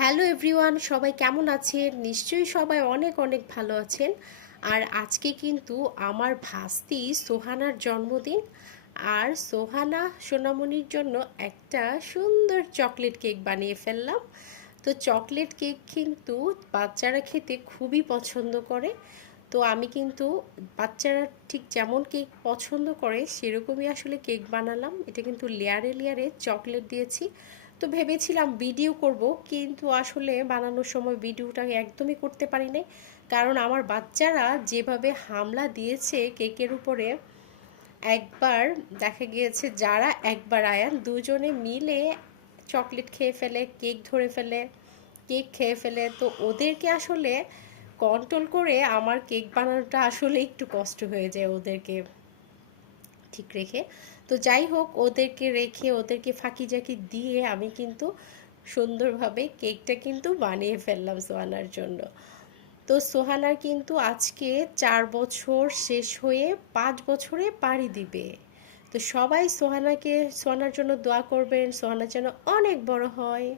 Hello everyone, সবাই কেমন আছেন? নিশ্চয়ই সবাই অনেক অনেক ভালো আছেন। আর আজকে কিন্তু আমার ভাস্তি সোহানার জন্মদিন। আর সোহানা সোনামণির জন্য একটা সুন্দর চকলেট কেক বানিয়ে ফেললাম। তো চকলেট কেক কিন্তু বাচ্চারা খেতে খুবই পছন্দ করে। তো আমি কিন্তু বাচ্চারা ঠিক যেমন কেক পছন্দ করে সেরকমই আসলে কেক বানালাম। এটা কিন্তু লেয়ারে লেয়ারে চকলেট দিয়েছি। তো ভেবেছিলাম ভিডিও করব, কিন্তু আসলে বানানোর সময় ভিডিওটা একদমই করতে পারি নাই। কারণ আমার বাচ্চারা যেভাবে হামলা দিয়েছে কেকের উপরে, একবার দেখা গিয়েছে যারা একবার আয়ান দুজনে মিলে চকলেট খেয়ে ফেলে, কেক ধরে ফেলে, কেক খেয়ে ফেলে। তো ওদেরকে আসলে কন্ট্রোল করে আমার কেক বানানোটা আসলে একটু কষ্ট হয়ে যায় ওদেরকে ঠিক রেখে। তো যাই হোক, ওদেরকে রেখে ওদেরকে ফাঁকি ঝাঁকি দিয়ে আমি কিন্তু সুন্দরভাবে কেকটা কিন্তু বানিয়ে ফেললাম সোহানার জন্য। তো সোহানার কিন্তু আজকে 4 বছর শেষ হয়ে 5 বছরে পাড়ি দিবে। তো সবাই সোহানার জন্য দোয়া করবেন, সোহানা যেন অনেক বড় হয়।